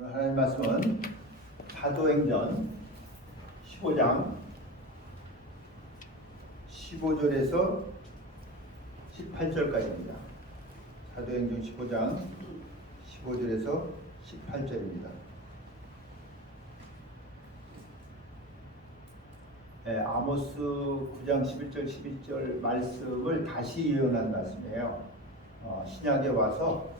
오늘 하나님 말씀은 사도행전 15장 15절에서 18절까지입니다. 사도행전 15장 15절에서 18절입니다. 아모스 9장 11절 11절 말씀을 다시 예언한 말씀이에요. 신약에 와서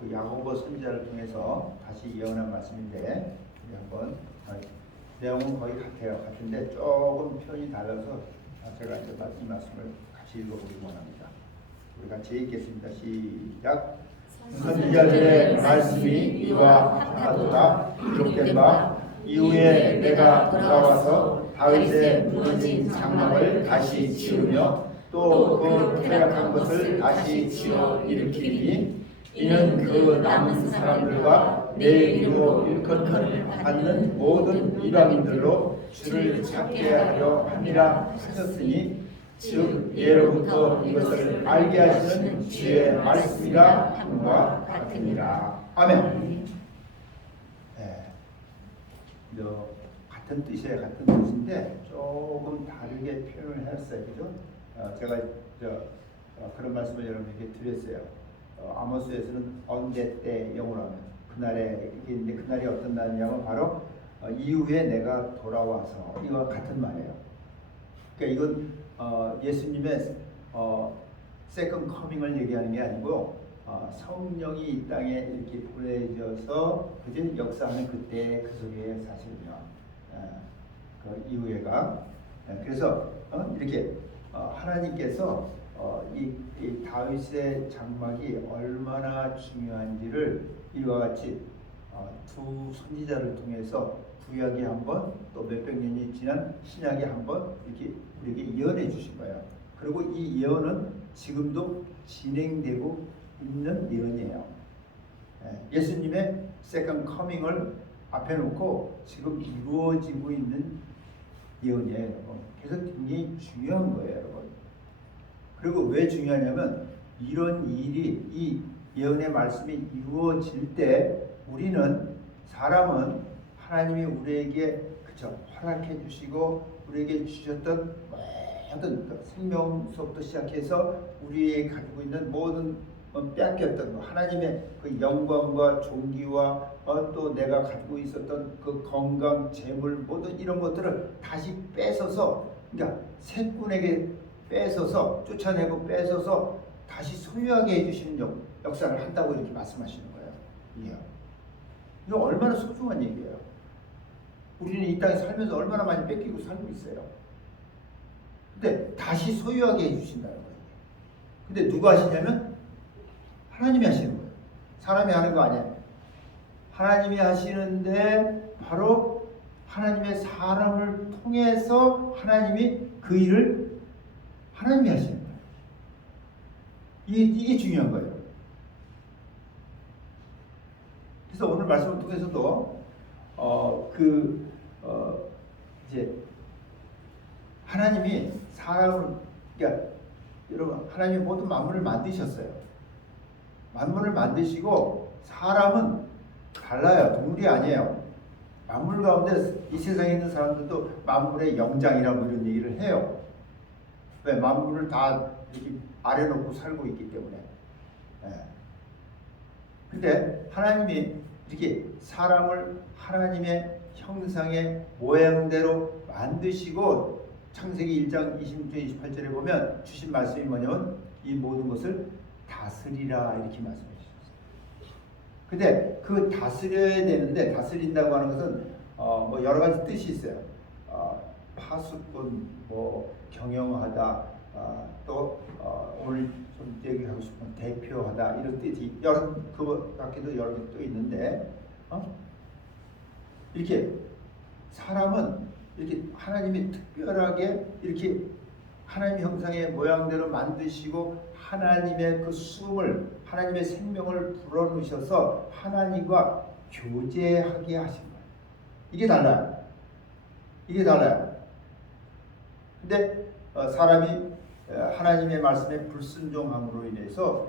그 야고보 선지자를 통해서 다시 예언한 말씀인데 우리 한번 내용은 거의 같은데 조금 표현이 달라서 제가 이제 이 말씀을 같이 읽어보기 원합니다. 우리 같이 읽겠습니다. 시작. 선지자들의 말씀이 이와 같하도다. 기록된 바 이후에 내가 돌아와서 다윗의 무너진 장막을 다시 지으며 또 그 퇴락한 것을 다시 지어 일으키리니 이는 그 남은 사람들과 내 이름으로 일컬음을 받는 모든 이방인들로 주를 찾게 하려 함이라 하셨으니 즉 예로부터 이것을 알게 하시는 주의 말씀이라 함과 같으니라. 아멘. 같은 뜻이에요. 같은 뜻인데 조금 다르게 표현을 했어요. 그죠? 제가 그런 말씀을 여러분에게 드렸어요. 아모스에서는 언제 때 영으로 하면 그날에 이게 있는데 그날이 어떤 날이냐면 바로 이후에 내가 돌아와서 이와 같은 말이에요. 그러니까 이건 예수님의 세컨 커밍을 얘기하는 게 아니고 성령이 이 땅에 이렇게 보내져서 그제 역사하는 그때 그 속에 사실은요. 그 이후에가 그래서 이렇게 하나님께서 이 다윗의 장막이 얼마나 중요한지를 이와 같이 두 선지자를 통해서 구약이 한번 또 몇백 년이 지난 신약이 한번 이렇게 우리에게 예언해 주신 거예요. 그리고 이 예언은 지금도 진행되고 있는 예언이에요. 예수님의 세컨 커밍을 앞에 놓고 지금 이루어지고 있는 예언이에요, 여러분. 그래서 굉장히 중요한 거예요, 여러분. 그리고 왜 중요하냐면 이런 일이 이 예언의 말씀이 이루어질 때 우리는 사람은 하나님이 우리에게 그저 허락해 주시고 우리에게 주셨던 모든 생명서부터 시작해서 우리에게 가지고 있는 모든 빼앗겼던 하나님의 그 영광과 존귀와 또 내가 가지고 있었던 그 건강, 재물 모든 이런 것들을 다시 뺏어서 그러니까 새꾼에게 뺏어서 쫓아내고 뺏어서 다시 소유하게 해주시는 역사를 한다고 이렇게 말씀하시는 거예요. 이거 얼마나 소중한 얘기예요. 우리는 이 땅에 살면서 얼마나 많이 뺏기고 살고 있어요. 근데 다시 소유하게 해주신다는 거예요. 근데 누가 하시냐면 하나님이 하시는 거예요. 사람이 하는 거 아니에요. 하나님이 하시는데 바로 하나님의 사람을 통해서 하나님이 그 일을 하나님이 하시는 거예요. 이게 중요한 거예요. 그래서 오늘 말씀을 통해서도 이제 하나님이 사람을 그러니까 여러분 하나님이 모든 만물을 만드셨어요. 만물을 만드시고 사람은 달라요. 동물이 아니에요. 만물 가운데 이 세상에 있는 사람들도 만물의 영장이라고 이런 얘기를 해요. 왜? 만물을 다 이렇게 아래 놓고 살고 있기 때문에. 근데 하나님이 이렇게 사람을 하나님의 형상의 모양대로 만드시고 창세기 1장 26절 28절에 보면 주신 말씀이 뭐냐면 이 모든 것을 다스리라 이렇게 말씀해 주셨어요. 근데 그 다스려야 되는데 다스린다고 하는 것은 뭐 여러 가지 뜻이 있어요. 파수꾼, 뭐 경영하다, 또 오늘 좀 얘기하고 싶은 대표하다 이런 뜻이 여러 그 밖에도 여러 개 또 있는데 이렇게 사람은 이렇게 하나님이 특별하게 이렇게 하나님의 형상의 모양대로 만드시고 하나님의 그 숨을 하나님의 생명을 불어넣으셔서 하나님과 교제하게 하신 거예요. 이게 달라요. 이게 달라요. 근데 사람이 하나님의 말씀에 불순종함으로 인해서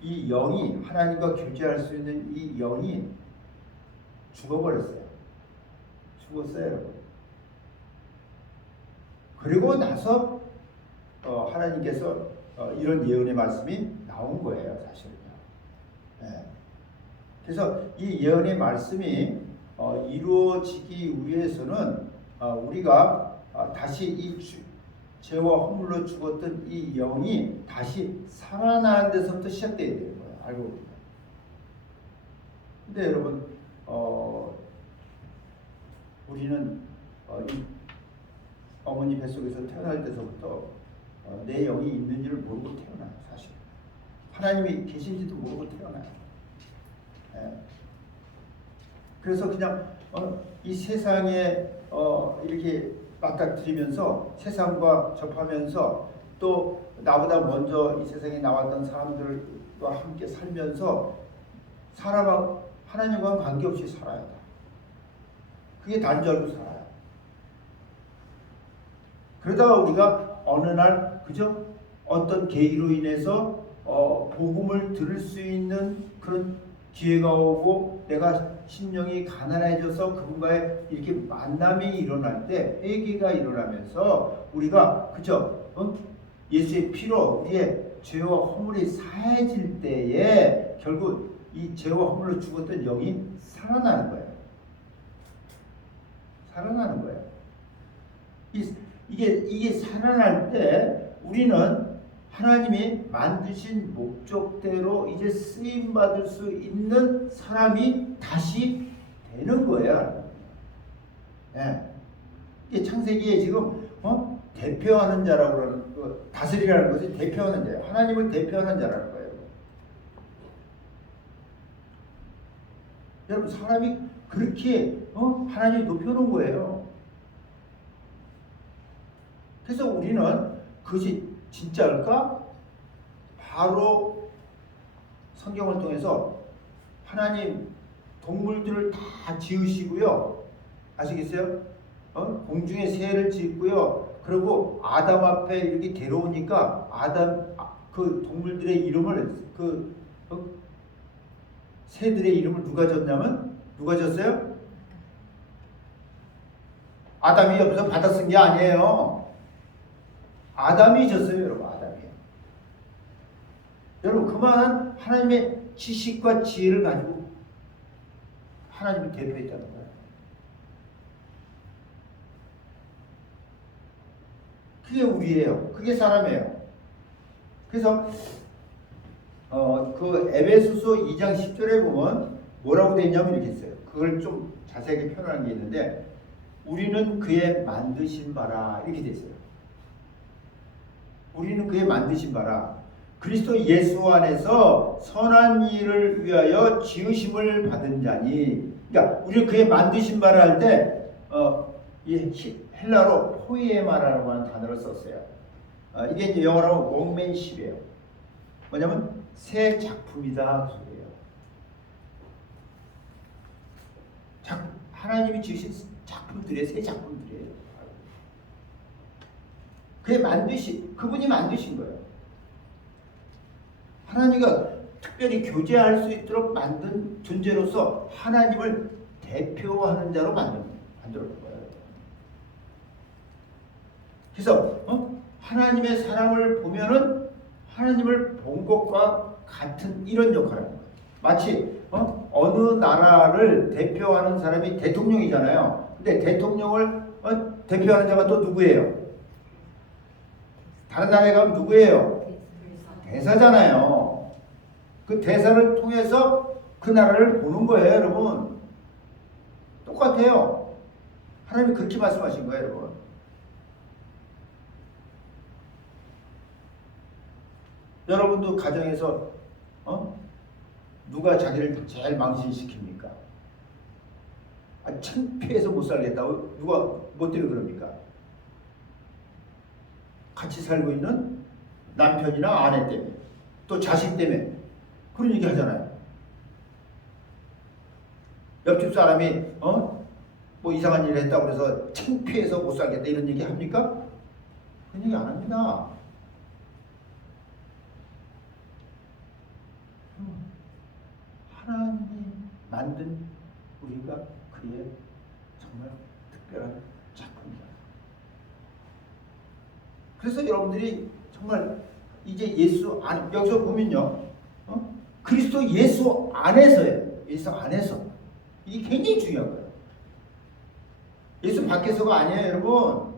이 영이 하나님과 교제할 수 있는 이 영이 죽어버렸어요. 죽었어요, 여러분. 그리고 나서 하나님께서 이런 예언의 말씀이 나온 거예요, 사실은요. 네. 그래서 이 예언의 말씀이 이루어지기 위해서는 우리가 다시 이 죄와 허물로 죽었던 이 영이 다시 살아나는 데서부터 시작돼야 되는 거예요. 알고 보면. 근데 여러분, 우리는 이 어머니 뱃속에서 태어날 때서부터 내 영이 있는지를 모르고 태어나요, 사실. 하나님이 계신지도 모르고 태어나요. 네. 그래서 그냥 이 세상에 이렇게 맞닥뜨리면서 세상과 접하면서 또 나보다 먼저 이 세상에 나왔던 사람들과 함께 살면서 하나님과는 관계없이 살아야 돼. 그게 다른 줄 알고 살아요. 그러다가 우리가 어느 날 그저 어떤 계기로 인해서 복음을 들을 수 있는 그런 기회가 오고 내가 심령이 가난해져서 그분과의 이렇게 만남이 일어날 때 회개가 일어나면서 우리가 그저 예수의 피로 우리의 죄와 허물이 사해질 때에 결국 이 죄와 허물로 죽었던 영이 살아나는 거예요. 살아나는 거예요. 이게 살아날 때 우리는 하나님이 만드신 목적대로 이제 쓰임 받을 수 있는 사람이 다시 되는 거예요. 네. 이게 창세기에 지금 대표하는 자라고 그러는 다스리라는 것이 대표하는 자예요. 하나님을 대표하는 자라는 거예요. 여러분 사람이 그렇게 하나님이 높여놓은 거예요. 그래서 우리는 그것이 진짜일까? 바로 성경을 통해서 하나님 동물들을 다 지으시고요. 아시겠어요? 공중에 새를 짓고요. 그리고 아담 앞에 이렇게 데려오니까 아담 그 동물들의 이름을 새들의 이름을 누가 졌냐면 누가 졌어요? 아담이 옆에서 받아 쓴 게 아니에요. 아담이 졌어요, 여러분. 아담이. 여러분 그만한 하나님의 지식과 지혜를 가지고 하나님을 대표했다는 거예요. 그게 우리예요. 그게 사람이에요. 그래서 그 에베소서 2장 10절에 보면 뭐라고 되어 있냐면 이렇게 있어요. 그걸 좀 자세하게 표현한 게 있는데 우리는 그의 만드신 바라 이렇게 되어 있어요. 우리는 그의 만드신 바라 그리스도 예수 안에서 선한 일을 위하여 지으심을 받은 자니. 그러니까 우리는 그의 만드신 바라 할 때 이 헬라로 포이에마라고 하는 단어를 썼어요. 이게 이제 영어로 워크맨십이에요. 뭐냐면 새 작품이다 그 소리예요. 하나님이 지으신 작품들이에요. 새 작품들이에요. 그분이 만드신 거예요. 하나님과 특별히 교제할 수 있도록 만든 존재로서 하나님을 대표하는 자로 만들었던 거예요. 그래서 하나님의 사람을 보면은 하나님을 본 것과 같은 이런 역할을 합니다. 마치 어느 나라를 대표하는 사람이 대통령이잖아요. 근데 대통령을 대표하는 자가 또 누구예요? 다른 나라에 가면 누구예요? 대사잖아요. 그 대사를 통해서 그 나라를 보는 거예요, 여러분. 똑같아요. 하나님이 그렇게 말씀하신 거예요, 여러분. 여러분도 가정에서 누가 자기를 제일 망신시킵니까? 창피해서 못 살겠다고 누가 뭐 때문에 그럽니까? 같이 살고 있는 남편이나 아내 때문에 또 자식 때문에 그런 얘기 하잖아요. 옆집 사람이 뭐 이상한 일을 했다고 해서 창피해서 못 살겠다 이런 얘기 합니까? 그런 얘기 안 합니다. 하나님이 만든 우리가 그의 정말 특별한 작품이다. 그래서 여러분들이 정말 이제 예수 안, 여기서 보면요, 그리스도 예수 안에서예요. 예수 안에서. 이게 굉장히 중요한 거예요. 예수 밖에서가 아니에요, 여러분.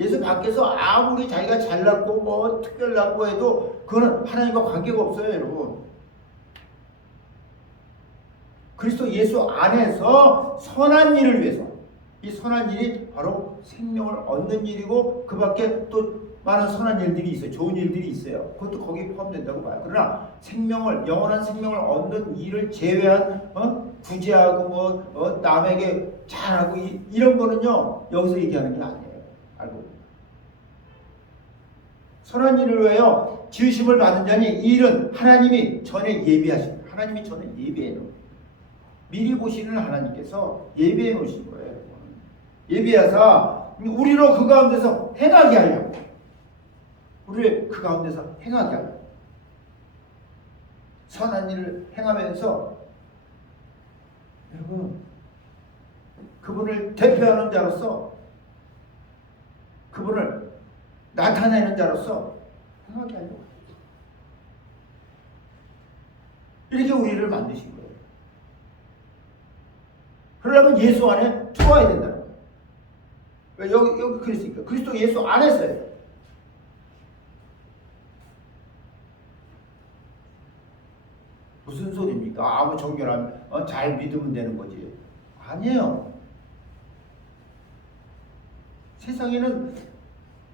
예수 밖에서 아무리 자기가 잘났고 뭐 특별났고 해도 그거는 하나님과 관계가 없어요, 여러분. 그리스도 예수 안에서 선한 일을 위해서, 이 선한 일이 바로 생명을 얻는 일이고 그 밖에 또 많은 선한 일들이 있어요. 좋은 일들이 있어요. 그것도 거기에 포함된다고 봐요. 그러나 생명을, 영원한 생명을 얻는 일을 제외한 구제하고 남에게 잘하고 이런 거는요 여기서 얘기하는 게 아니에요. 알고 선한 일을 위하여 지으심을 받은 자니 이 일은 하나님이 전에 예비하신, 하나님이 전에 예비해 놓은, 미리 보시는 하나님께서 예비해 놓으신 거예요. 예비하사 우리로 그 가운데서 행하게 하려고, 우리를 그 가운데서 행하게 하려고, 선한 일을 행하면서 여러분 그분을 대표하는 자로서, 그분을 나타내는 자로서 행하게 하려고, 이렇게 우리를 만드신 거예요. 그러려면 예수 안에 들어와야 된다는 거예요. 왜 여기 그리스도니까, 그리스도 예수 안에서예요. 무슨 소리입니까? 아무 정결하면 잘 믿으면 되는 거지. 아니에요. 세상에는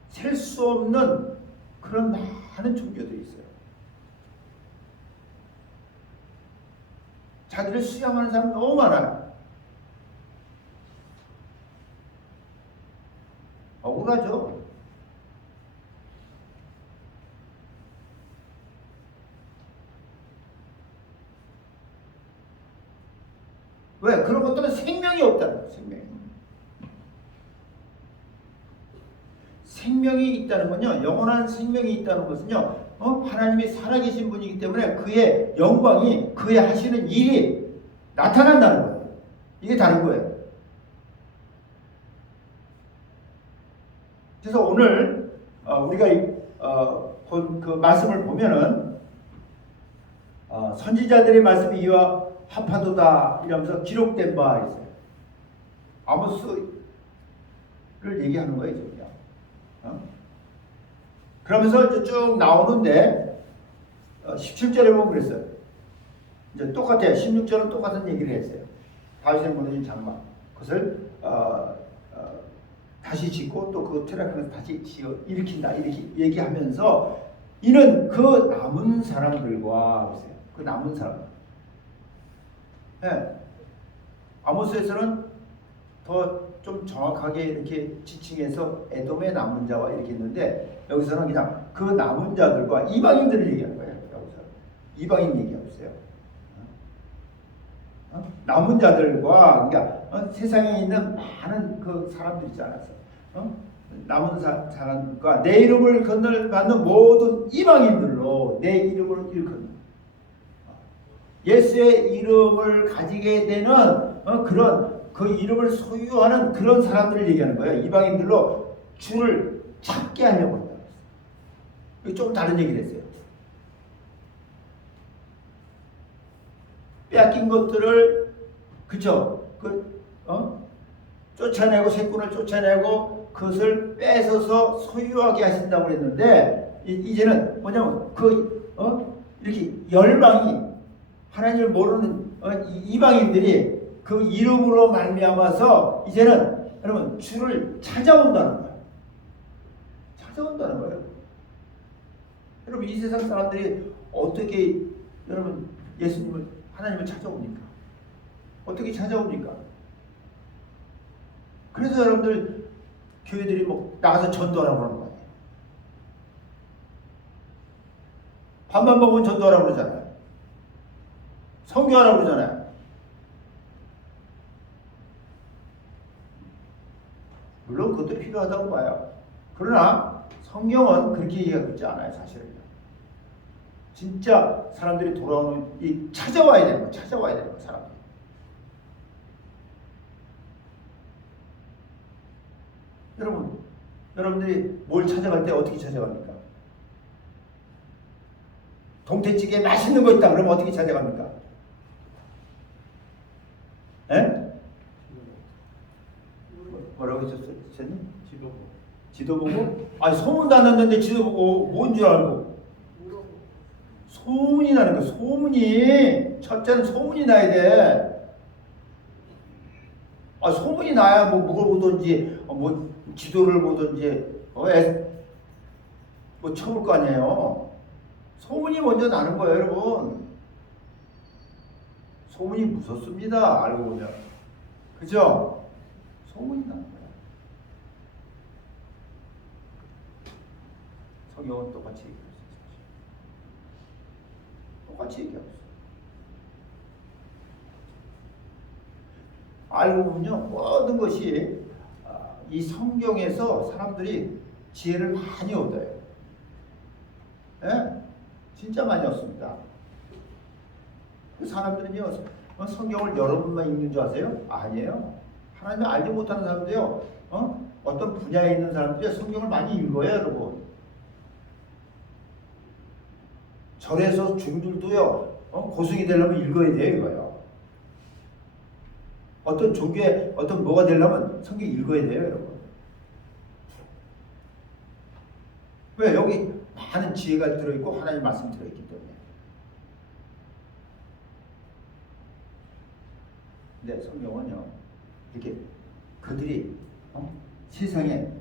셀 수 없는 그런 많은 종교들이 있어요. 자기를 수양하는 사람 너무 많아요. 억울하죠. 왜? 그런 것들은 생명이 없다는 거예요. 생명이 있다는 건요, 영원한 생명이 있다는 것은요, 하나님이 살아계신 분이기 때문에 그의 영광이, 그의 하시는 일이 나타난다는 거예요. 이게 다른 거예요. 그래서 오늘 우리가 본 그 말씀을 보면은 선지자들의 말씀이 이와 합하도다 이러면서 기록된 바 있어요. 아모스를 얘기하는 거예요, 지금. 그러면서 이제 쭉 나오는데 17절에 보면 그랬어요. 이제 똑같아요. 16절은 똑같은 얘기를 했어요. 다윗의 무너진 장막, 그것을 다시 짓고 또 그 퇴락하면서 다시 지어 일으킨다, 이렇게 얘기하면서 이는 그 남은 사람들과 보세요. 그 남은 사람. 네. 아모스에서는 더 좀 정확하게 이렇게 지칭해서 에돔의 남은 자와 이렇게 했는데 여기서는 그냥 그 남은 자들과 이방인들을 얘기하는 거예요. 여기서 이방인 얘기하고 있어요. 남은 자들과, 그러니까 세상에 있는 많은 그 사람들 있지 않았어. 남은 사람과 내 이름을 건널받는 모든 이방인들로 내 이름을 일컫는, 예수의 이름을 가지게 되는 그런 그 이름을 소유하는 그런 사람들을 얘기하는 거예요. 이방인들로 주를 찾게 하려고 한다. 이거 조금 다른 얘기를 했어요. 빼앗긴 것들을, 그쵸? 쫓아내고, 새꾼을 쫓아내고 그것을 뺏어서 소유하게 하신다고 했는데, 이제는 뭐냐면 이렇게 열방이, 하나님을 모르는 이방인들이 그 이름으로 말미암아서 이제는 여러분 주를 찾아온다는 거예요. 찾아온다는 거예요. 여러분 이 세상 사람들이 어떻게 여러분 예수님을, 하나님을 찾아옵니까? 어떻게 찾아옵니까? 그래서 여러분들 교회들이 뭐 나가서 전도하라고 그러는 거 아니에요. 밥만 먹으면 전도하라고 그러잖아요. 선교하라고 그러잖아요. 물론 그것도 필요하다고 봐요. 그러나 성경은 그렇게 얘기하고 있지 않아요, 사실은. 진짜 사람들이 돌아오는, 찾아와야 되는 거예요. 찾아와야 되는 거예요, 사람들이. 여러분들이 뭘 찾아갈 때 어떻게 찾아갑니까? 동태찌개 맛있는 거 있다 그러면 어떻게 찾아갑니까? 에? 뭐라고 하셨어요? 지도 보고? 아니 소문도 안 났는데 지도 보고 뭔 줄 알고? 소문이 나는 거야. 소문이. 첫째는 소문이 나야 돼. 아, 소문이 나야 뭐 뭘 보든지 뭐 지도를 보든지 뭐 쳐볼 거 아니에요. 소문이 먼저 나는 거예요, 여러분. 소문이 무섭습니다. 알고 보면. 그죠? 소문이 나는 거야. 성경은 똑같이 얘기할 수 있어요. 똑같이 얘기하고 있어요. 알고 보면요, 모든 것이 이 성경에서 사람들이 지혜를 많이 얻어요. 예? 진짜 많이 얻습니다. 사람들은요, 성경을 여러 번만 읽는 줄 아세요? 아니에요. 하나님을 알지 못하는 사람들이요, 어떤 분야에 있는 사람들이 성경을 많이 읽어요, 여러분. 절에서 중들도요, 고승이 되려면 읽어야 돼요, 이거요. 어떤 종교에 어떤 뭐가 되려면 성경 읽어야 돼요, 여러분. 왜? 여기 많은 지혜가 들어있고 하나님 말씀 들어있기 때문에. 근데 성경은요, 이렇게 그들이 세상에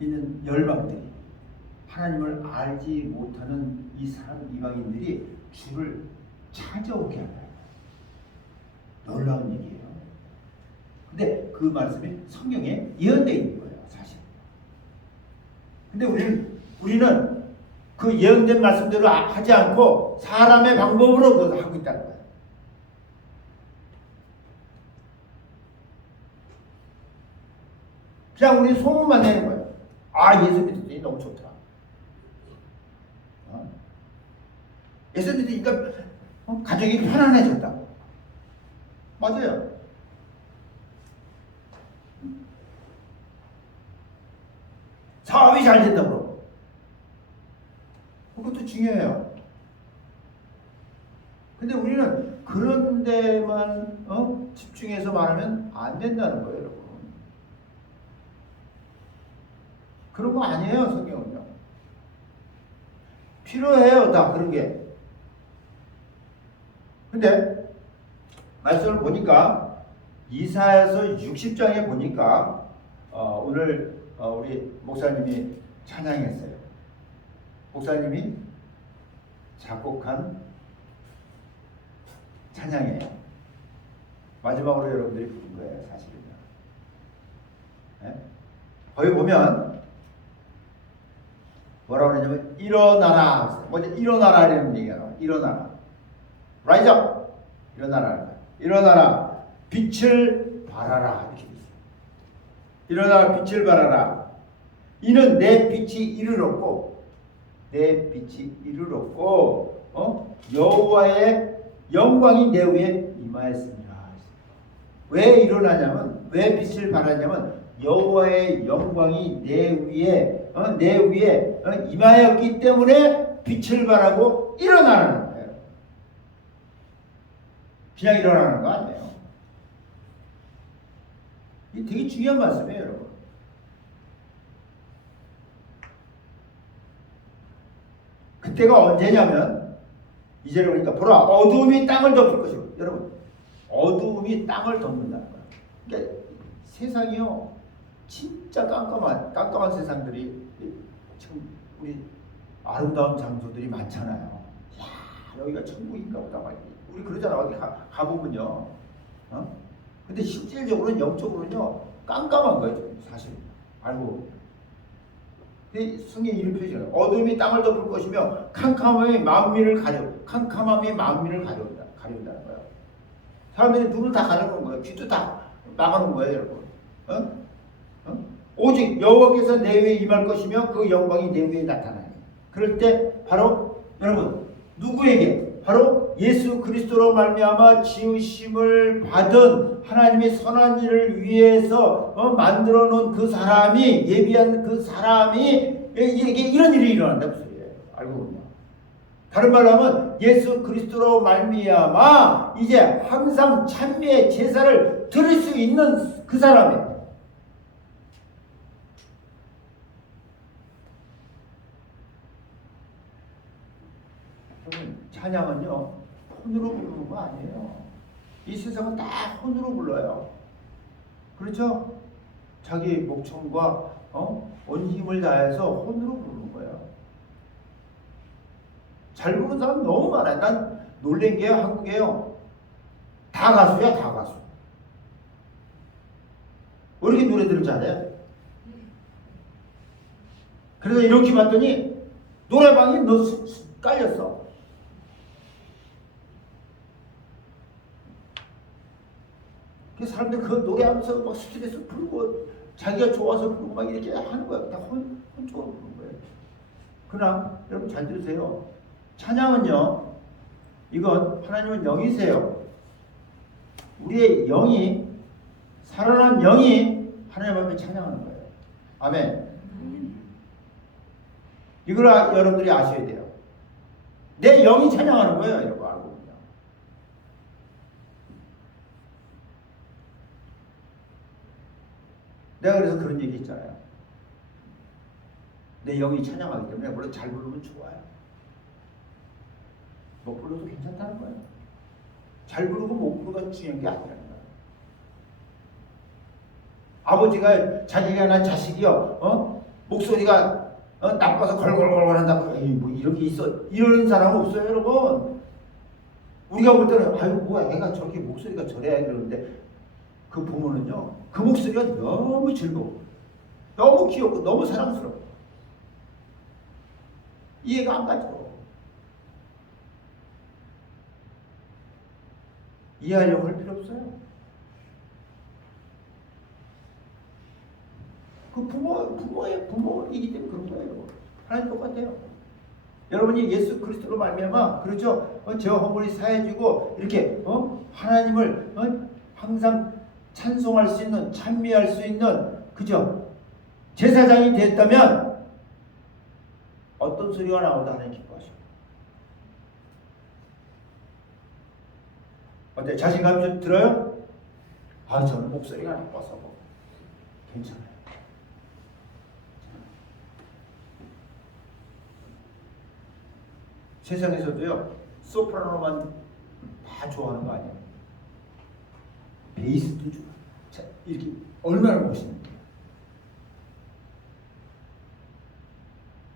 있는 열방들이 하나님을 알지 못하는 이 사람 이방인들이 주를 찾아오게 한다. 놀라운 얘기예요. 근데 그 말씀이 성경에 예언되어 있는 거예요, 사실. 근데 우리는 그 예언된 말씀대로 하지 않고 사람의 방법으로 그것을 하고 있다는 거예요. 그냥 우리 소문만 내는 거예요. 아, 예수 믿었더니 너무 좋다. 예수 믿으니까 가정이 편안해졌다. 맞아요. 사업이 잘 된다고. 그것도 중요해요. 근데 우리는 그런 데만 집중해서 말하면 안 된다는 거예요, 여러분. 그런 거 아니에요, 성경은요. 필요해요, 다 그런 게. 근데 말씀을 보니까 이사야서 60장에 보니까 오늘 우리 목사님이 찬양했어요. 목사님이 작곡한 찬양이에요. 마지막으로 여러분들이 부른 거예요, 사실은요. 네? 거기 보면 뭐라고 그러냐면 일어나라. 먼저 일어나라 이런 얘기가 나와요. 일어나라. Rise up. 일어나라. 일어나라. 빛을 발하라. 이렇게 있어요. 일어나라. 빛을 발하라. 이는 내 빛이 이르렀고 내 빛이 이르렀고 여호와의 영광이 내 위에 임하였습니다. 왜 일어나냐면 왜 빛을 발하냐면 여호와의 영광이 내 위에 임하였기 때문에 빛을 발하고 일어나는 거예요. 그냥 일어나는 거 아니에요. 이게 되게 중요한 말씀이에요, 여러분. 그때가 언제냐면 이제는 그러니까 보라 어두움이 땅을 덮을 것이고 여러분 어두움이 땅을 덮는다는 거예요. 그러니까 세상이요 진짜 깜깜한 세상들이 지금 우리 아름다운 장소들이 많잖아요. 야 여기가 천국인가 보다 막 우리 그러잖아. 어디 가보면요. 근데 실질적으로는 영적으로는요 깜깜한 거예요. 사실 알고. 성경이 이런 표시예요. 어둠이 땅을 덮을 것이며 캄캄함이 만민을 가려운다는 거예요. 사람들이 눈을 다 가려놓은 거예요. 귀도 다 막아놓은 거예요, 여러분. 오직 여호와께서 내 위에 임할 것이며 그 영광이 내 위에 나타나요. 그럴 때 바로 여러분 누구에게 바로 예수 그리스도로 말미암아 지으심을 받은 하나님의 선한 일을 위해서 만들어 놓은 그 사람이, 예비한 그 사람이 이게 이런 일이 일어난다 그 소리예요. 알고 보면. 다른 말로 하면 예수 그리스도로 말미암아 이제 항상 찬미의 제사를 드릴 수 있는 그 사람이에요. 찬양은요 혼으로 부르는 거 아니에요. 이 세상은 다 혼으로 불러요. 그렇죠? 자기 목청과 온 힘을 다해서 혼으로 부르는 거예요. 잘 부르는 사람 너무 많아요. 난 놀란 게요, 한국에요. 다 가수야, 다 가수. 왜 이렇게 노래들을 잘해? 그래서 이렇게 봤더니 노래방이 깔렸어. 그 사람들 그 노래하면서 막 스트레스 풀고 자기가 좋아서 부르고 막 이렇게 하는 거야. 다 혼적으로 부르는 거예요. 그러나 여러분 잘 들으세요. 찬양은요, 이건 하나님은 영이세요. 우리의 영이, 살아난 영이 하나님 앞에 찬양하는 거예요. 아멘. 이걸 여러분들이 아셔야 돼요. 내 영이 찬양하는 거예요. 여러분 알고 보면. 내가 그래서 그런 얘기 있잖아요. 내 영이 찬양하기 때문에 물론 잘 부르면 좋아요. 못 불러도 괜찮다는 거예요. 잘 부르고 못 부르고가 중요한 게 아니라는 거예요. 아버지가 자기가 난 자식이요, 목소리가 나빠서 걸걸걸걸 한다고, 뭐 이런 게 있어. 이러는 사람은 없어요, 여러분. 우리가 볼 때는, 아유, 뭐야, 애가 저렇게 목소리가 저래. 그러는데, 그 부모는요, 그 목소리가 너무 즐거워. 너무 귀엽고, 너무 사랑스러워. 이해가 안 가죠. 이해하려고 할 필요 없어요. 그 부모이기 때문에 그런 거예요, 여러분. 하나님 똑같아요. 여러분이 예수 그리스도로 말미암아, 그렇죠? 죄와 허물이 사해지고 이렇게 하나님을 항상 찬송할 수 있는, 찬미할 수 있는, 그죠? 제사장이 됐다면 어떤 소리가 나오도 하나님 기뻐하시고. 어때? 자신감 좀 들어요? 아, 저는 목소리가 나빠서 뭐 괜찮아요. 세상에서도요, 소프라노만 다 좋아하는 거 아니에요. 베이스도 좋아. 자, 이렇게 얼마나 멋있는데.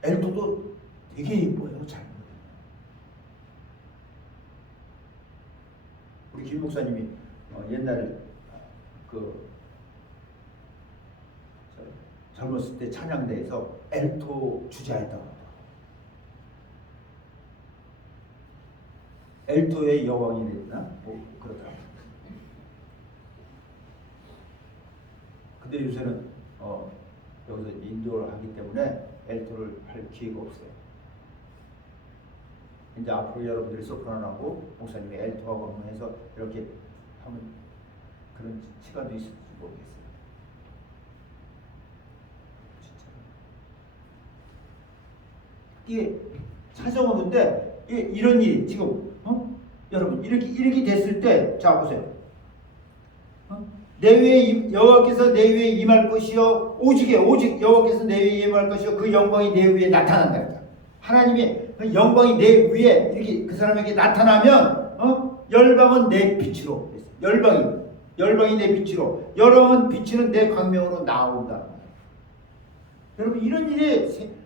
엘토도 되게 예뻐요. 잘. 우리 김 목사님이 옛날에 젊었을 때 찬양대에서 엘토 주자였다고 합니다. 엘토의 여왕이 됐나? 뭐 그렇다. 근데 요새는 여기서 인도를 하기 때문에 엘토를 할 기회가 없어요. 이제 앞으로 여러분들이 소프라노하고 목사님이 엘토하고 한번 해서 이렇게 하면 그런 시간도 있을지 모르겠어요. 진짜. 이게 찾아오는데 이런 일이 지금 여러분 이렇게 됐을 때, 자 보세요. 내 위에 여호와께서 내 위에 임할 것이요, 오직 여호와께서 내 위에 임할 것이요, 그 영광이 내 위에 나타난다. 하나님의 그 영광이 내 위에 이렇게 그 사람에게 나타나면 열방은 내 빛으로, 열방이 내 빛으로, 여러분 비치는 내 광명으로 나온다. 여러분 이런 일이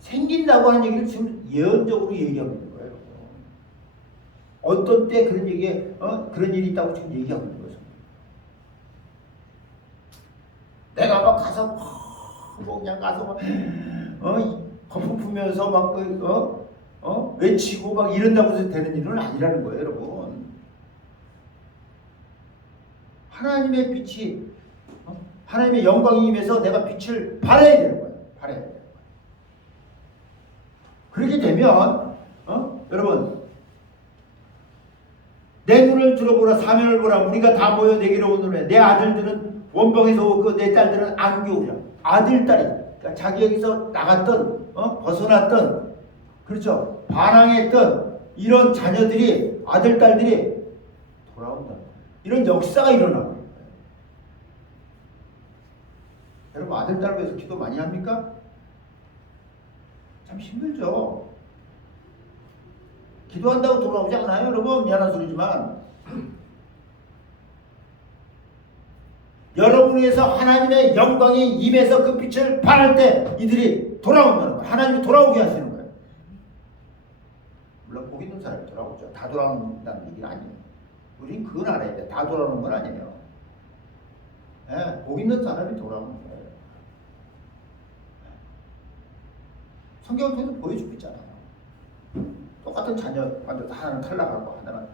생긴다고 하는 얘기를 지금 예언적으로 얘기하고 있는 거예요. 어떤 때 그런 얘기에 그런 일이 있다고 지금 얘기하고 있는 거죠. 내가 막 가서 뭐 그냥 가서 막 거품 풀면서 막 외치고 막 이런다고 해서 되는 일은 아니라는 거예요, 여러분. 하나님의 빛이 하나님의 영광이 임해서 내가 빛을 발해야 되는 거예요. 발해야 되는 거예요. 그렇게 되면 여러분 내 눈을 들어보라 사면을 보라 우리가 다 모여 내게로 오느라 내 아들들은 원방에서 오고 내 딸들은 안개 오리라. 아들 딸이 그러니까 자기 여기서 나갔던 벗어났던 그렇죠 반항했던 이런 자녀들이 아들 딸들이 돌아온다. 이런 역사가 일어나고 있는 거예요. 여러분 아들 딸을 위해서 기도 많이 합니까? 참 힘들죠. 기도한다고 돌아오지 않아요 여러분. 미안한 소리지만 여러분을 위해서 하나님의 영광이 임해서 그 빛을 발할 때 이들이 돌아온다는 거예요. 하나님이 돌아오게 하시는 거예요. 물론 복 있는 사람이 돌아오죠. 다 돌아온다는 얘기는 아니에요. 우린 그건 알아야 돼. 다 돌아오는 건 아니에요. 네, 복 있는 사람이 돌아오는 거예요. 성경을 통해서 보여주고 있잖아요. 똑같은 자녀 하나는 탈락하고 하나는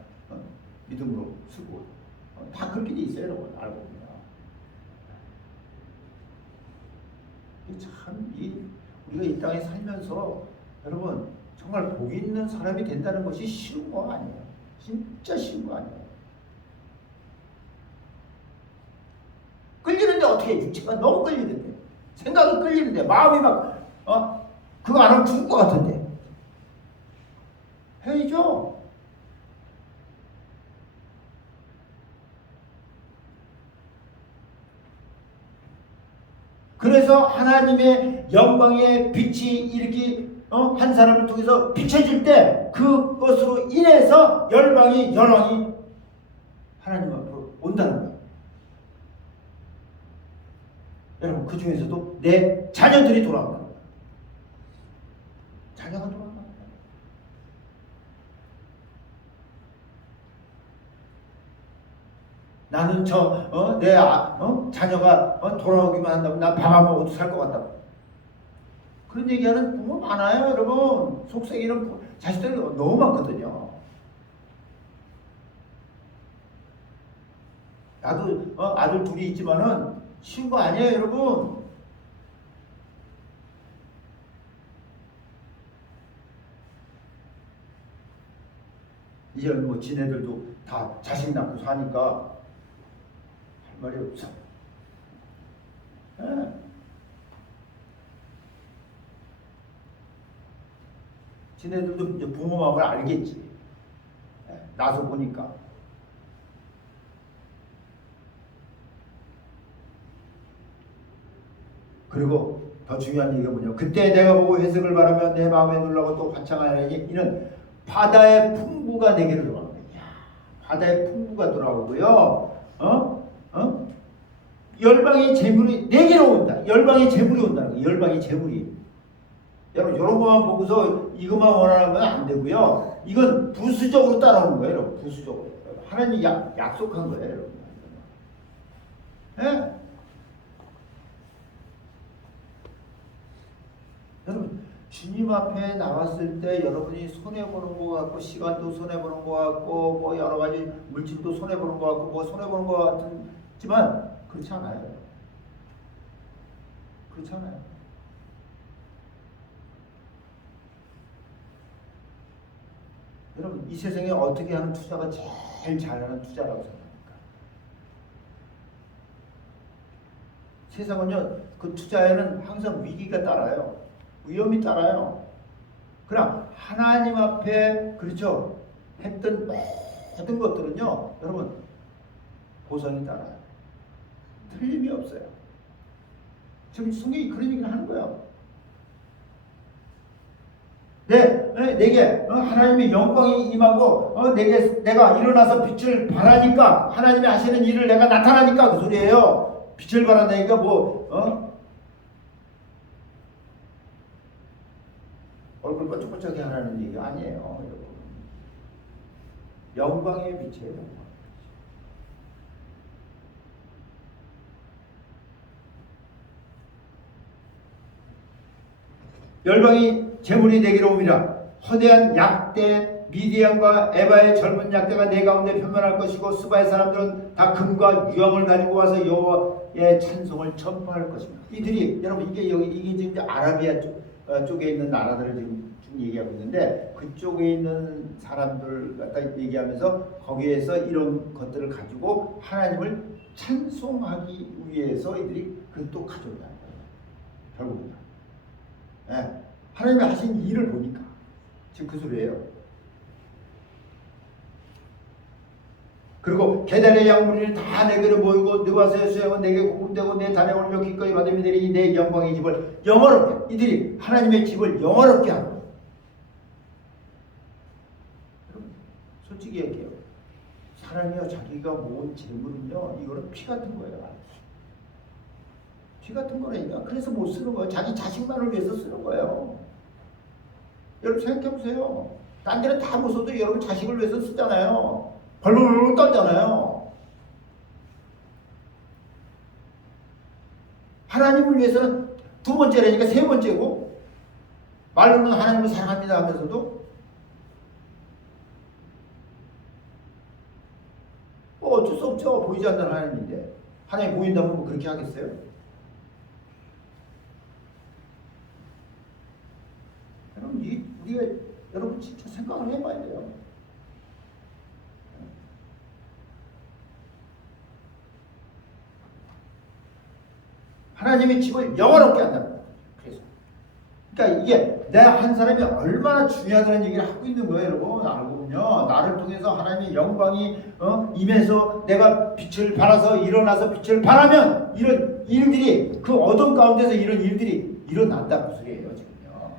믿음으로 쓰고 다 그렇게 돼 있어요 여러분. 알고 보면 참 우리가 이 땅에 살면서 여러분 정말 복 있는 사람이 된다는 것이 쉬운 거 아니에요. 진짜 쉬운 거 아니에요. 끌리는데 어떻게 육체가 너무 끌리는데 생각이 끌리는데 마음이 막 그거 안 하면 죽을 것 같은데 해야죠. 그래서 하나님의 영광의 빛이 이렇게 한 사람을 통해서 비춰질 때 그것으로 인해서 열방이 하나님 앞으로 온다는 거예요. 여러분 그 중에서도 내 자녀들이 돌아온다는 거예요. 자녀가 돌아온다. 나는 내 자녀가 돌아오기만 한다면 난 밥 안 먹어도 살 것 같다. 그런 얘기하는 부모 많아요, 여러분. 속썩이는 자식들이 너무 많거든요. 나도 아들 둘이 있지만은 쉬운 거 아니에요, 여러분. 이제 뭐 지네들도 다 자식 낳고 사니까 할 말이 없어. 네. 지네들도 이제 부모 마음을 알겠지. 네. 나서 보니까. 그리고 더 중요한 얘기가 뭐냐면 그때 내가 보고 해석을 바라며 내 마음에 놀라고 또 환창하니 이는 바다의 풍부가 내게로 돌아옵니다. 바다의 풍부가 돌아오고요. 열방의 재물이 내게로 온다. 열방의 재물이 온다는 거예요. 열방의 재물이. 여러분 이런 것만 보고서 이것만 원하면 안 되고요. 이건 부수적으로 따라오는 거예요. 여러분 부수적으로. 하나님이 약속한 거예요. 여러분. 네? 여러분 주님 앞에 나왔을 때 여러분이 손해보는 것 같고 시간도 손해보는 것 같고 뭐 여러 가지 물질도 손해보는 것 같고 뭐 손해보는 것 같지만 그렇지 않아요. 그렇지 않아요. 여러분 이 세상에 어떻게 하는 투자가 제일 잘하는 투자라고 생각합니까? 세상은요 그 투자에는 항상 위기가 따라요. 위험이 따라요. 그러나 하나님 앞에 그렇죠 했던 모든 것들은요 여러분 보상이 따라요. 틀림이 없어요. 지금 성경이 그런 얘기를 하는 거예요. 내게 하나님의 영광이 임하고 내가 일어나서 빛을 발하니까 하나님이 하시는 일을 내가 나타나니까 그 소리예요. 빛을 발한다니까 얼굴 번쩍번쩍하게 하라는 얘기가 아니에요. 여러분. 영광의 빛이에요. 열방이 재물이 되기로 옵니다. 허대한 약대 미디안과 에바의 젊은 약대가 내 가운데 표면할 것이고 스바의 사람들은 다 금과 유황을 가지고 와서 여호와의 찬송을 전파할 것입니다. 이들이 여러분 이게 지금 아라비아 쪽에 있는 나라들을 지금 얘기하고 있는데 그쪽에 있는 많은 사람들 갖다 얘기하면서 거기에서 이런 것들을 가지고 하나님을 찬송하기 위해서 이들이 그 또 가져온다는 거예요. 결국은 하나님이 하신 일을 보니까 지금 그 소리예요. 그리고 계단의 양무리를 다 내게로 모이고 누가 세수하고 내게 공급되고 내 단행을 몇 기꺼이 받으면 되리니 내 영광의 집을 영화롭게, 이들이 하나님의 집을 영화롭게 하는 거예요. 여러분 솔직히 얘기해요. 사람이요 자기가 모은 재물은요 이거는 피 같은 거예요. 피 같은 거라니까. 그래서 못 쓰는 거예요. 자기 자식만을 위해서 쓰는 거예요. 여러분 생각해보세요. 딴 데는 다 못 써도 여러분 자식을 위해서 쓰잖아요. 벌벌벌 떨잖아요. 하나님을 위해서는 두 번째라니까 세 번째고, 말로는 하나님을 사랑합니다 하면서도 어쩔 수 없죠. 보이지 않는 하나님인데. 하나님 보인다면 뭐 그렇게 하겠어요? 여러분 우리가 여러분 진짜 생각을 해봐야 돼요. 하나님의 집을 영원롭게 한다는 거예요. 그래서 그러니까 이게 내가 한 사람이 얼마나 중요하다는 얘기를 하고 있는 거예요, 여러분. 알고 보면요, 나를 통해서 하나님의 영광이 임해서 내가 빛을 발하서 일어나서 빛을 발하면 이런 일들이, 그 어둠 가운데서 이런 일들이 일어난다는 소리예요, 지금요.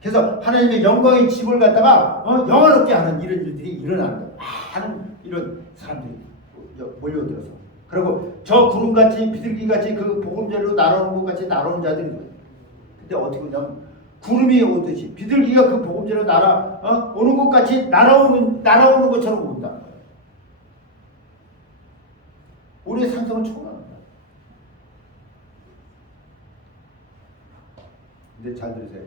그래서 하나님의 영광의 집을 갖다가 영원롭게 하는 이런 일들이 일어난다. 많은 이런 사람들이 몰려들어서, 그리고 저 구름같이 비둘기같이 그 복음대로 날아오는 것 같이 날아오는 자들이 거예요. 근데 어떻게 보냐면 구름이 오듯이 비둘기가 그 복음대로 오는 것 같이 날아오는 것처럼 온다는 거예요. 우리의 상상은 초월하는 거예요. 근데 잘 들으세요.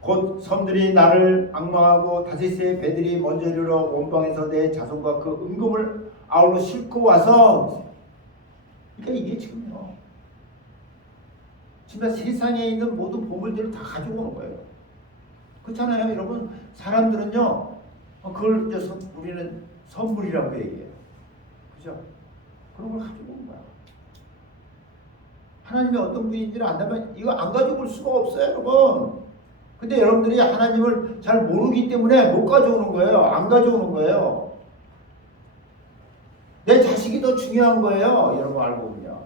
곧 섬들이 나를 앙망하고 다시스의 배들이 먼저 이르러 원방에서 내 자손과 그 은금을 아울러 싣고 와서, 그러니까 이게 지금요, 진짜 세상에 있는 모든 보물들을 다 가지고 오는 거예요. 그렇잖아요, 여러분. 사람들은요, 그걸 이제 우리는 선물이라고 얘기해요. 그죠? 그런 걸 가지고 온 거야. 하나님이 어떤 분인지를 안다면 이거 안 가지고 올 수가 없어요, 여러분. 근데 여러분들이 하나님을 잘 모르기 때문에 못 가져오는 거예요. 안 가져오는 거예요. 내 자식이 더 중요한 거예요, 여러분. 알고 보면.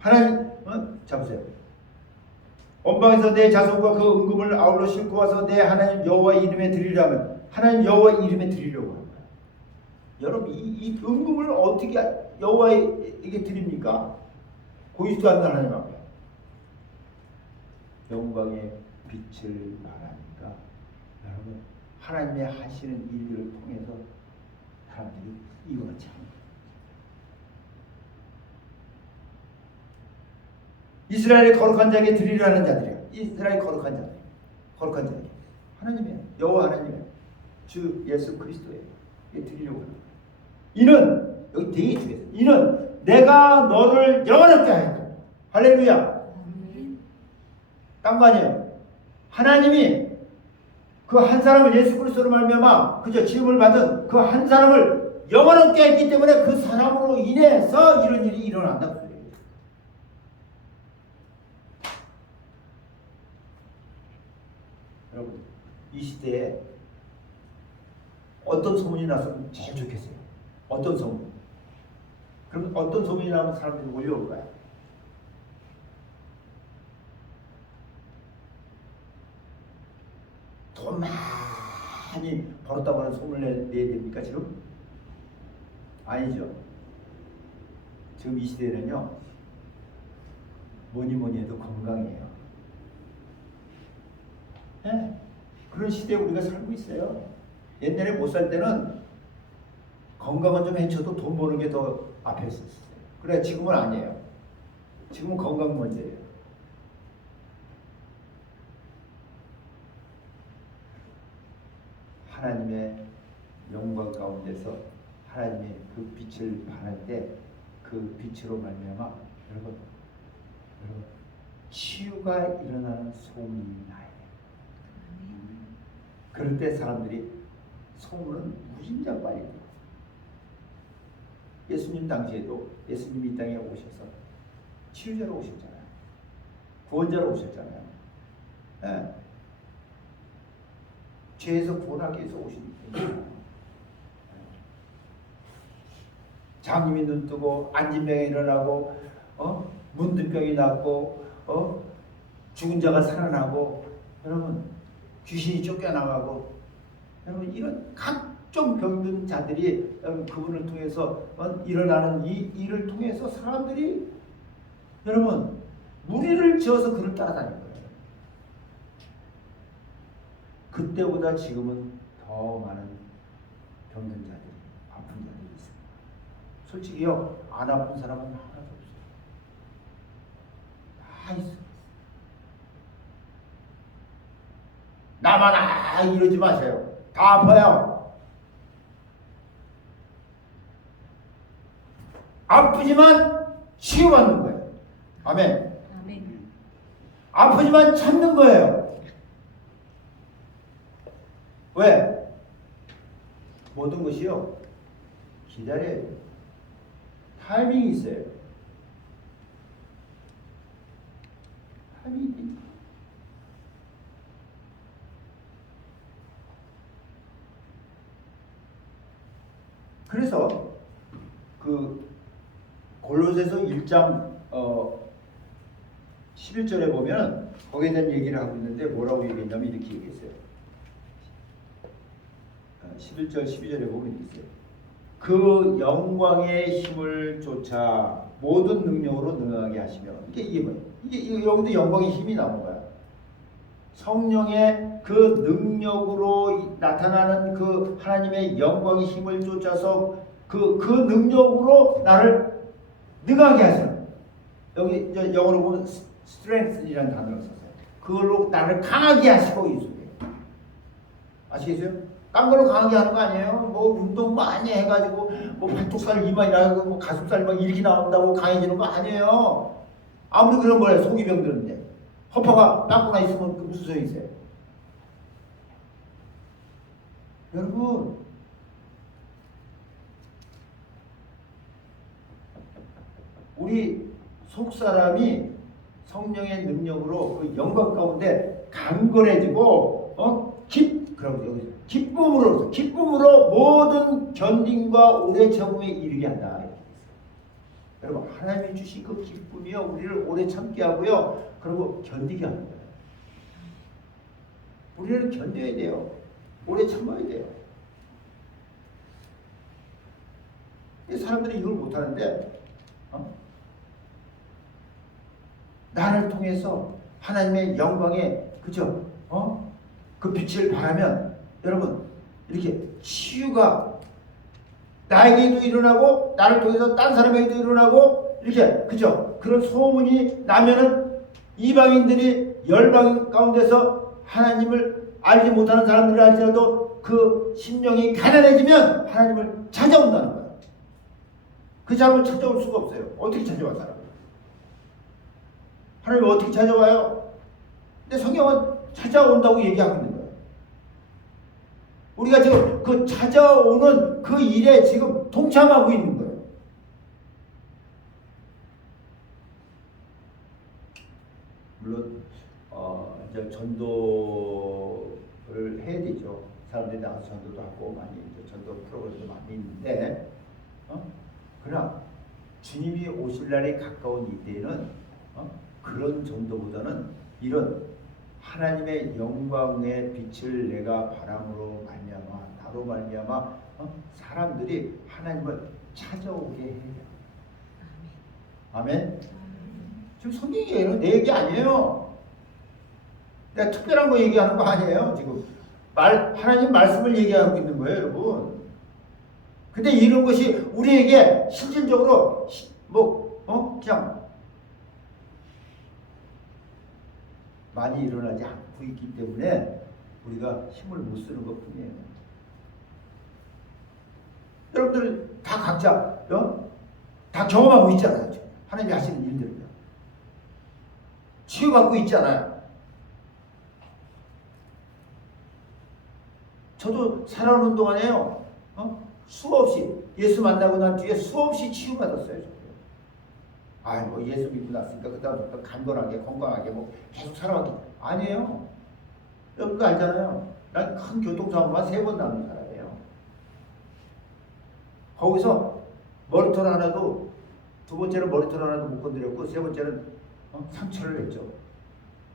하나님, 잡으세요. 원방에서 내 자손과 그 은금을 아울러 싣고 와서 내 하나님 여호와 이름에 드리려면, 하나님 여호와 이름에 드리려고 하는 거예요. 여러분, 이 은금을 어떻게 여호와에게 드립니까? 보이지도 않는 하나님 앞에 영광의 빛을 발하니까, 여러분, 하나님의 하시는 일들을 통해서 사람들이 이거는 참, 이스라엘의 거룩한 자에게 드리려는 자들이야. 이스라엘 거룩한 자들, 거룩한 자들, 하나님이에요. 여호와 하나님이에요. 주 예수 그리스도예요. 드리려고 하는 거예요. 이는, 여기 되게 중요해요. 이는 내가 너를 영원롭게 하였다. 할렐루야. 딴 거 아니에요. 하나님이 그 한 사람을 예수 그리스도로 말미암아 그저 지음을 받은 그 한 사람을 영원롭게 했기 때문에 그 사람으로 인해서 이런 일이 일어난다고 그래요. 여러분, 이 시대에 어떤 소문이 났으면 제일 좋겠어요? 어떤 소문? 그럼 어떤 소문이 나면 사람들이 몰려올 거야? 돈 많이 벌었다고 하는 소문을 내야 됩니까 지금? 아니죠. 지금 이 시대에는요, 뭐니 해도 건강이에요. 네? 그런 시대에 우리가 살고 있어요. 옛날에 못 살 때는 건강은 좀 해쳐도 돈 버는 게 더 앞에 있었어요. 그래, 지금은 아니에요. 지금은 건강 문제예요. 하나님의 영광 가운데서 하나님의 그 빛을 발할 때 그 빛으로 말미암아 여러분 치유가 일어나는 소문이 나야 돼. 그럴 때 사람들이 소문은 무진장 빨리 들어. 예수님 당시에도 예수님이 이 땅에 오셔서 치유자로 오셨잖아요. 구원자로 오셨잖아요. 예. 죄에서 구원하기 위해서 오신 분이에요. 장님이 눈 뜨고 안진병이 일어나고 문둥병이 낫고 죽은 자가 살아나고 여러분 귀신이 쫓겨나가고 여러분 이런 각종 병든 자들이 그분을 통해서 일어나는 이 일을 통해서 사람들이 여러분 무리를 지어서 그를 따라다닐 거예요. 그때보다 지금은 더 많은 병든 자들이 아픈 자들이 있습니다. 솔직히요 안 아픈 사람은 하나도 없어요. 다 있어요. 나만 이러지 마세요. 다 아파요. 아프지만 치유받는 거예요. 아멘. 아멘. 아프지만 참는 거예요. 왜? 모든 것이요 기다려야 돼요. 타이밍이 있어요. 타이밍이 있습니다. 그래서 그 골로새서 1장 11절에 보면 거기에 대한 얘기를 하고 있는데 뭐라고 얘기했냐면 이렇게 얘기했어요. 11절 12절에 보면 있어요. 그 영광의 힘을 쫓아 모든 능력으로 능하게 하시며 이게 뭐예요? 이게 여기도 영광의 힘이 나온 거야. 성령의 그 능력으로 나타나는 그 하나님의 영광의 힘을 쫓아서 그 능력으로 나를 능하게 하시는. 여기 영어로 보면 strength이라는 단어를 썼어요. 그걸로 나를 강하게 하시고 이 속에. 아시겠어요? 딴 걸로 강하게 하는 거 아니에요? 뭐 운동 많이 해가지고 뭐 발톱살 이만이 나고 뭐 가슴살 막 이렇게 나온다고 강해지는 거 아니에요. 아무리 그런 거예요. 속이 병드는데 허파가 닦고나 있으면 무슨 소용이 있어요? 여러분 우리 속사람이 성령의 능력으로 그 영광 가운데 강건해지고 그럼 여기 기쁨으로 모든 견딘과 오래 참음에 이르게 한다. 여러분 하나님이 주신 그 기쁨이요 우리를 오래 참게 하고요 그리고 견디게 하는 거예요. 우리는 견뎌야 돼요. 오래 참아야 돼요. 사람들이 이걸 못하는데 나를 통해서 하나님의 영광에 그죠? 그 빛을 발하면 여러분 이렇게 치유가 나에게도 일어나고 나를 통해서 딴 사람에게도 일어나고 이렇게 그죠? 그런 소문이 나면은 이방인들이 열방 가운데서 하나님을 알지 못하는 사람들을 알지라도 그 심령이 가난해지면 하나님을 찾아온다는 거예요. 그 사람을 찾아올 수가 없어요. 어떻게 찾아와 사람? 하나님을 어떻게 찾아와요? 근데 성경은 찾아온다고 얘기하고 있는 거예요. 우리가 지금 그 찾아오는 그 일에 지금 동참하고 있는 거예요. 물론 이제 전도를 해야 되죠. 사람들이 나가서 전도도 하고 많이 전도 프로그램도 많이 있는데 그러나 주님이 오실 날이 가까운 이때에는 그런 전도보다는 이런 하나님의 영광의 빛을 내가 바람으로 말미암아 나로 말미암아 사람들이 하나님을 찾아오게 해요. 아멘. 지금 성경이 얘기해요. 내 얘기 아니에요. 내가 특별한 거 얘기하는 거 아니에요. 지금 하나님 말씀을 얘기하고 있는 거예요, 여러분. 근데 이런 것이 우리에게 실질적으로 그냥 많이 일어나지 않고 있기 때문에 우리가 힘을 못 쓰는 것 뿐이에요. 여러분들 다 각자 다 경험하고 있잖아요. 하나님이 하시는 일들을요. 치유받고 있잖아요. 저도 살아오는 동안에요. 수없이 예수 만나고 난 뒤에 수없이 치유받았어요. 뭐 예수 믿고 났으니까 그다음부터 간건하게 건강하게 뭐 계속 살아왔기 아니에요. 여러분도 알잖아요. 난 큰 교통사고만 3번 나는 사람이에요. 거기서 머리털 하나도, 2번째는 머리털 하나도 못 건드렸고 3번째는 상처를 냈죠.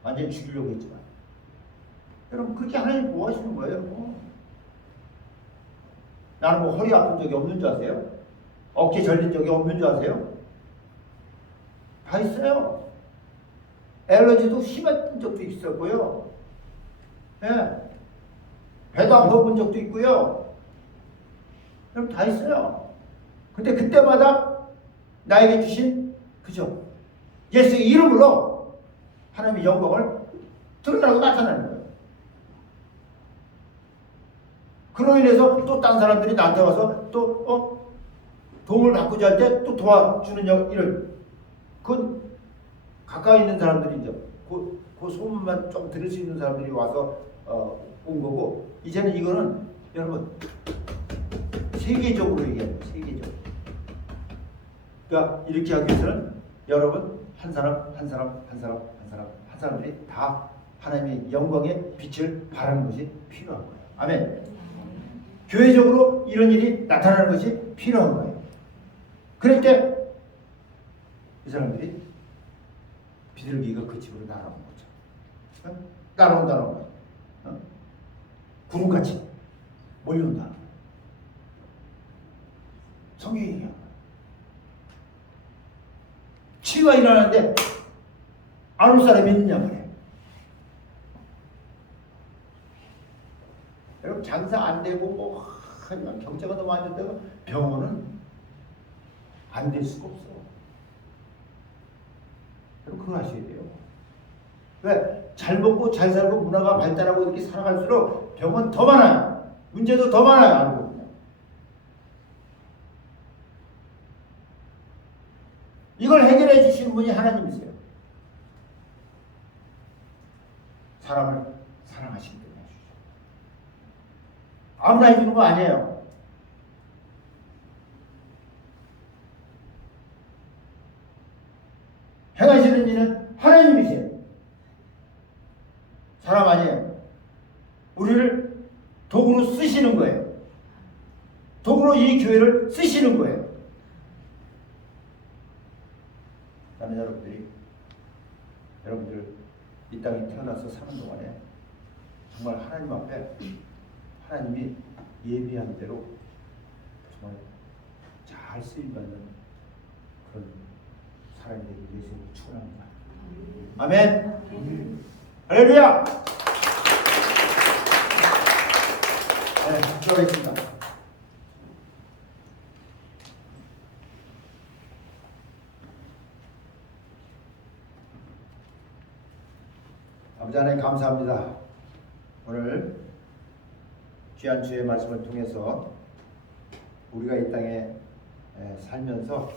완전히 죽이려고 했지만. 여러분 그렇게 하나님 뭐 하시는 거예요, 여러분? 나는 뭐 허리 아픈 적이 없는 줄 아세요? 어깨 절린 적이 없는 줄 아세요? 다 있어요. 엘러지도 심한 적도 있었고요. 예. 배도 아파본 적도 있고요. 여러분 다 있어요. 근데 그때마다 나에게 주신 그죠? 예수의 이름으로 하나님의 영광을 드러나고 나타나는 거예요. 그로 인해서 또 딴 사람들이 나한테 와서 또 도움을 받고자 할 때 또 도와주는 일을, 그건 가까이 있는 사람들이죠. 그 소문만 좀 들을 수 있는 사람들이 와서 온 거고, 이제는 이거는 여러분 세계적으로 얘기합니다. 세계적으로. 그러니까 이렇게 하기 위해서는 여러분 한 사람들이 다 하나님의 영광의 빛을 발하는 것이 필요한 거예요. 아멘. 교회적으로 이런 일이 나타나는 것이 필요한 거예요. 그럴 때 이 사람들이 비둘기가 그 집으로 날아온 거죠. 날아온다는 거예요. 구름같이 몰려온다. 성경이 얘기한 거예요. 치유가 일어나는데 안 올 사람이 있느냐 말이에요. 여러분 장사 안 되고 뭐 경제가 너무 안 좋다고 병원은 안 될 수가 없어. 여러분 그거 아셔야 돼요. 왜? 잘 먹고 잘 살고 문화가 발달하고 이렇게 살아갈수록 병은 더 많아요. 문제도 더 많아요. 알고 보면. 이걸 해결해 주시는 분이 하나님이세요. 사람을 사랑하시기 때문에 해주죠. 아무나 해주는 거 아니에요. 행하시는 일은 하나님이세요. 사람 아니에요. 우리를 도구로 쓰시는 거예요. 도구로 이 교회를 쓰시는 거예요. 나는 여러분들 이 땅에 태어나서 사는 동안에 정말 하나님 앞에 하나님이 예비한 대로 정말 잘 쓰임받는 그런 사람이 되기 위해서 축원합니다. 아멘. 할렐루야. 네, 기도하겠습니다. 아버지 하나님 감사합니다. 오늘 귀한 주의 말씀을 통해서 우리가 이 땅에 살면서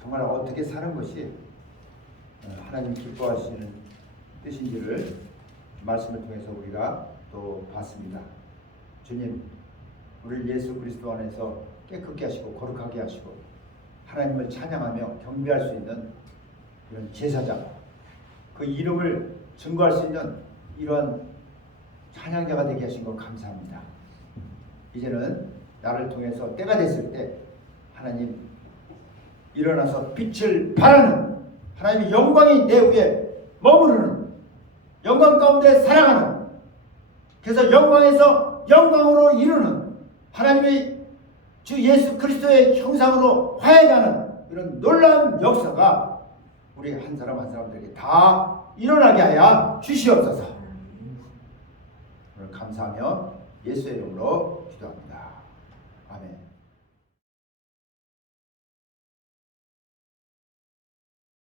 정말 어떻게 사는 것이 하나님 기뻐하시는 뜻인지를 말씀을 통해서 우리가 또 봤습니다. 주님, 우리를 예수 그리스도 안에서 깨끗게 하시고 거룩하게 하시고 하나님을 찬양하며 경배할 수 있는 이런 제사장, 그 이름을 증거할 수 있는 이런 찬양자가 되게 하신 것 감사합니다. 이제는 나를 통해서 때가 됐을 때 하나님 일어나서 빛을 발하는 하나님의 영광이 내 위에 머무르는 영광 가운데 살아가는, 그래서 영광에서 영광으로 이루는 하나님의 주 예수 그리스도의 형상으로 화해하는 이런 놀라운 역사가 우리 한 사람 한 사람들에게 다 일어나게 하여 주시옵소서. 오늘 감사하며 예수의 이름으로 기도합니다. 아멘.